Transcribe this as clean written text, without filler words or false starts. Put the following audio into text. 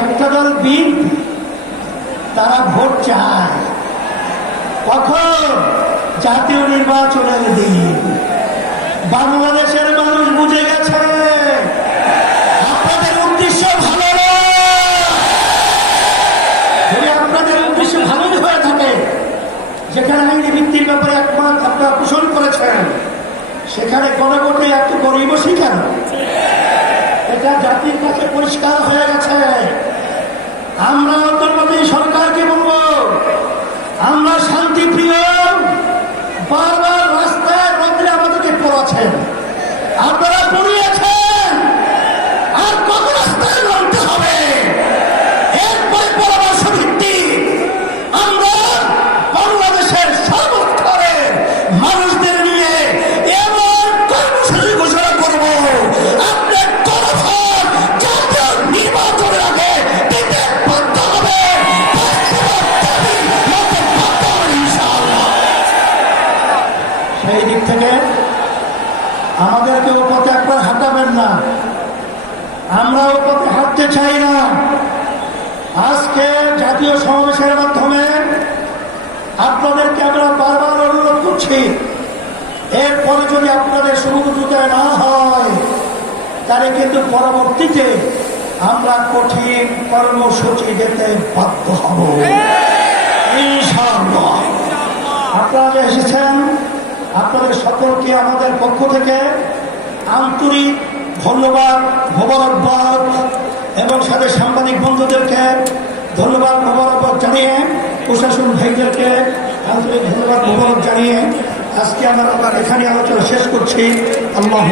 একটা দল বিএনপি, তারা ভোট চায় কখন? জাতীয় নির্বাচনের দিন। বাংলাদেশের মানুষ বুঝে গেছে আপনাদের উদ্দেশ্য ভালো নয়। যদি আপনাদের উদ্দেশ্য ভালো হয়ে থাকে, যেখানে আইনি ভিত্তির ব্যাপারে একমত আপনারা পোষণ করেছেন, সেখানে গণভোটে এত গরিব শিকার, এটা জাতির কাছে পরিষ্কার হয়ে গেছে। আমরা অন্তর্বর্তী সরকারকে বলবো, আমরা শান্তিপ্রিয়, বারবার রাস্তায় রোদ্রে আমাদেরকে পড়াচ্ছেন, আপনারা পড়িয়েছেন, আর কত রাস্তায় নামতে হবে? এরপরে পরামর্শ ভিত্তিক আমরা বাংলাদেশের সর্বস্তরের মানুষদের নিয়ে এমন কর্মসূচি ঘোষণা করব, আপনার কোনো ভোট জাতীয় নির্বাচনের আগে দিতে বাধ্য হবে। সেই দিক থেকে আমাদেরকে ও পথে একবার হাঁটাবেন না, আমরা ও পথে হাঁটতে চাই না। আজকে জাতীয় সমাবেশের মাধ্যমে আপনাদেরকে আমরা বারবার অনুরোধ করছি, এরপরে যদি আপনাদের সহযোগিতা না হয়, তাহলে কিন্তু পরবর্তীতে আমরা কঠিন কর্মসূচি দিতে বাধ্য হব ইনশাআল্লাহ। আপনারা এসেছেন, আপনাদের সকলকে আমাদের পক্ষ থেকে আন্তরিক ধন্যবাদ, মোবারকবাদ, এবং সাথে সাংবাদিক বন্ধুদেরকে ধন্যবাদ মোবারকবাদ জানিয়ে, প্রশাসন ভাইদেরকে আন্তরিক ধন্যবাদ মোবারক জানিয়ে আজকে আমরা এখানে আলোচনা শেষ করছি। আল্লাহ।